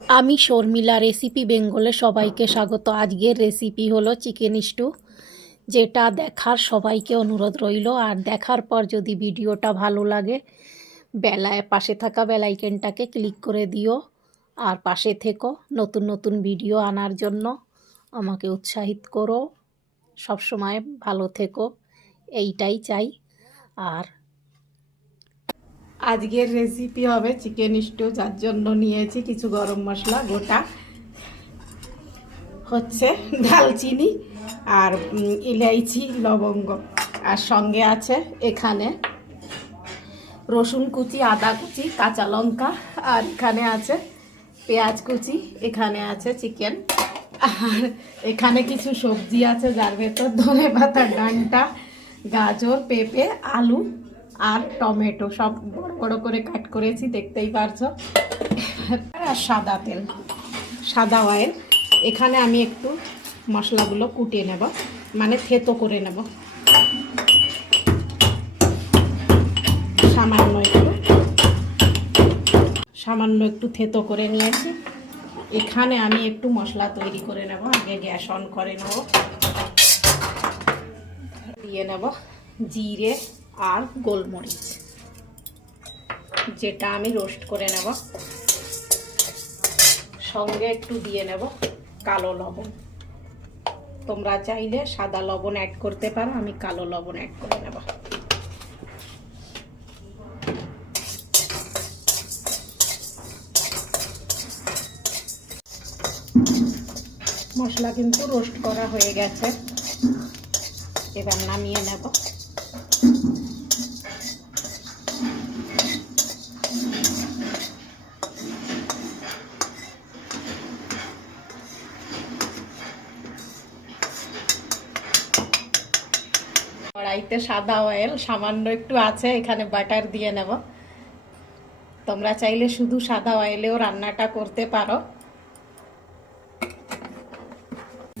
আমি শর্মিলা রেসিপি বেঙ্গলে সবাইকে স্বাগত। আজকের রেসিপি হলো চিকেন স্টু, যেটা দেখার সবাইকে অনুরোধ রইল। আর দেখার পর যদি ভিডিওটা ভালো লাগে, পাশে থাকা বেল আইকনটাকে ক্লিক করে দিও আর পাশে থেকো। নতুন নতুন ভিডিও আনার জন্য আমাকে উৎসাহিত করো। সবসময় ভালো থেকো, এইটাই চাই। আর আজকের রেসিপি হবে চিকেন স্টু, যার জন্য নিয়েছি কিছু গরম মশলা গোটা, হচ্ছে দালচিনি আর ইলাইচি, লবঙ্গ। আর সঙ্গে আছে এখানে রসুন কুচি, আদা কুচি, কাঁচা লঙ্কা, আর এখানে আছে পেঁয়াজ কুচি, এখানে আছে চিকেন, আর এখানে কিছু সবজি আছে যার ভেতর ধনেপাতা, ডাঁটা, গাজর, পেঁপে, আলু আর টমেটো সব বড় বড় করে কাট করেছি, দেখতেই পারছো। আর সাদা তেল, সাদা অয়েল। এখানে আমি একটু মশলাগুলো কুটিয়ে নেব, মানে থেতো করে নেব সামান্য একটু থেতো করে নিয়েছি। এখানে আমি একটু মশলা তৈরি করে নেব। আগে গ্যাস অন করে নেব, দিয়ে নেব জিরে আর গোলমরিচ, যেটা আমি রোস্ট করে নেব। সঙ্গে একটু দিয়ে নেব কালো লবণ। তোমরা চাইলে সাদা লবণ অ্যাড করতে পারো, আমি কালো লবণ অ্যাড করে নেব। মশলা কিন্তু রোস্ট করা হয়ে গেছে, এবার নামিয়ে নেব। কড়াইতে সাদা অয়েল সামান্য একটু আছে, এখানে বাটার দিয়ে নেব। তোমরা চাইলে শুধু সাদা অয়েলেও রান্নাটা করতে পারো।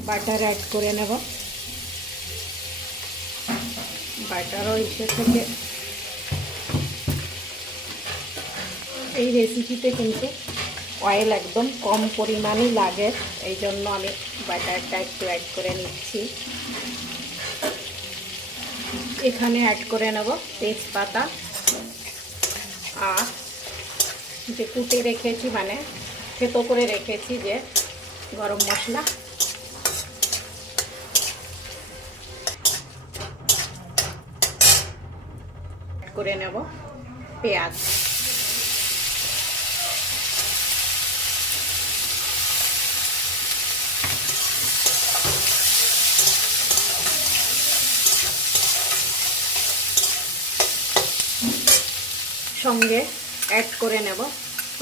বাটার অ্যাড করে নেব। বাটারও এসে থেকে এই রেসিপিতে কিন্তু অয়েল একদম কম পরিমাণই লাগে, এই জন্য আমি বাটারটা একটু অ্যাড করে নিচ্ছি। এখানে অ্যাড করে নেব তেজপাতা আর যে কুটে রেখেছি, মানে থেতো করে রেখেছি যে গরম মশলা, অ্যাড করে নেব পেঁয়াজ। সঙ্গে অ্যাড করে নেব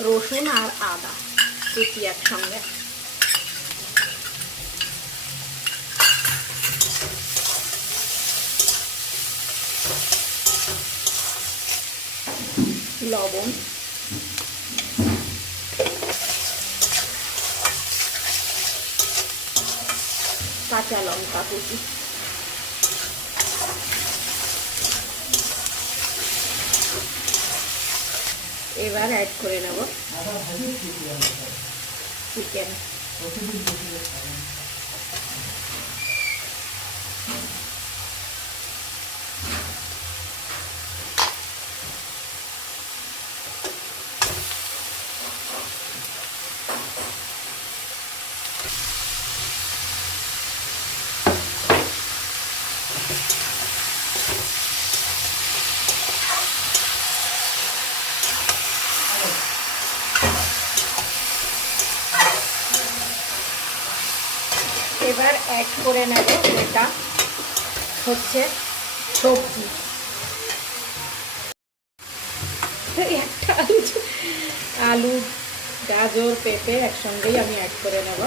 রসুন আর আদা কুচি একসঙ্গে। লবণ, কাঁচা লঙ্কা কুচি, এবার অ্যাড করে নেব চিকেন। এবার অ্যাড করে নেব যেটা হচ্ছে সবজি। একটা আলু, গাজর, পেঁপে একসঙ্গেই আমি অ্যাড করে নেব।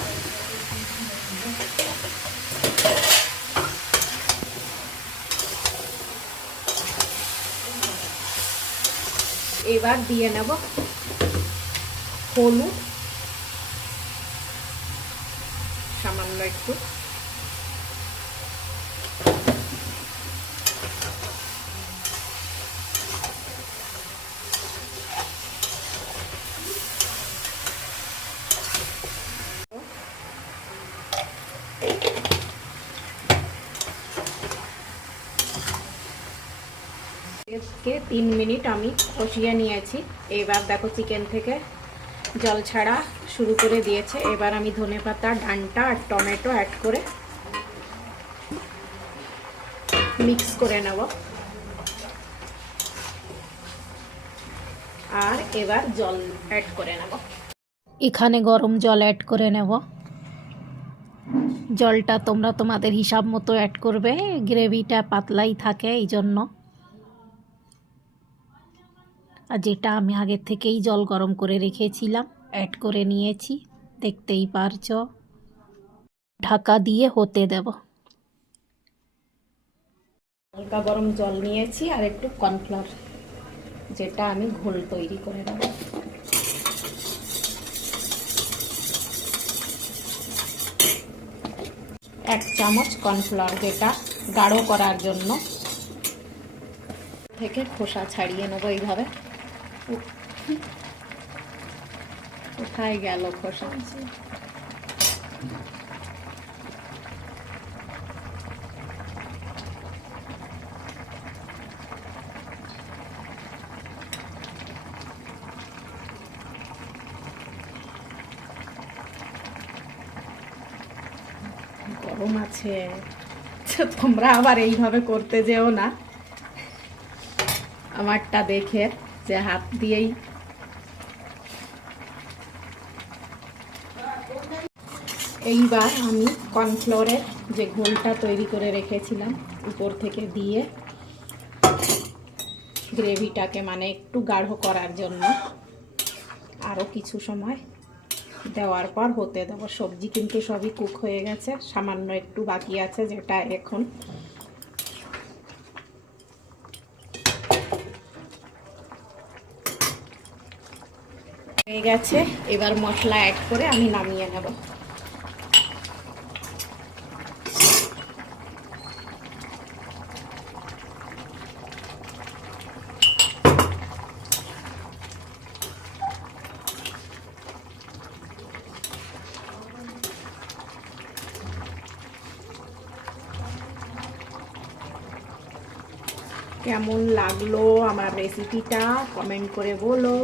এবার দিয়ে নেব হলুদ সামান্য একটু, চিকেনকে 3 মিনিট আমি কষিয়ে নিয়েছি। এবার দেখো চিকেন থেকে জল ছাড়া শুরু করে দিয়েছে। এবার আমি ধনেপাতা, ডাঁটা আর টমেটো অ্যাড করে মিক্স করে নেব। আর এবার জল অ্যাড করে নেব। এখানে গরম জল অ্যাড করে নেব। জলটা তোমরা তোমাদের হিসাব মতো অ্যাড করবে, গ্রেভিটা পাতলাই থাকে এই জন্য। আর যেটা আমি আগের থেকেই জল গরম করে রেখেছিলাম অ্যাড করে নিয়েছি, দেখতেই পারছো। ঢাকা দিয়ে হতে দেব। হালকা গরম জল নিয়েছি আর একটু কর্নফ্লাওয়ার, যেটা আমি ঘোল তৈরি করে নেব। এক চামচ কর্নফ্লাওয়ার, যেটা গাঢ় করার জন্য। থেকে খোসা ছাড়িয়ে নেবো এইভাবে। কোথায় গেল খোসা? গরম আছে, তোমরা আবার এইভাবে করতে যেও না, আমারটা দেখে, যে হাত দিয়েই। এইবার আমি কর্নফ্লোরের যে ঘোলটা তৈরি করে রেখেছিলাম উপর থেকে দিয়ে গ্রেভিটাকে মানে একটু গাঢ় করার জন্য আরও কিছু সময় দেওয়ার পর হতে দেবো। সবজি কিন্তু সবই কুক হয়ে গেছে, সামান্য একটু বাকি আছে, যেটা এখন হয়ে গেছে। এবার মশলা অ্যাড করে আমি নামিয়ে নেব। কেমন লাগলো আমার রেসিপিটা কমেন্ট করে বলো।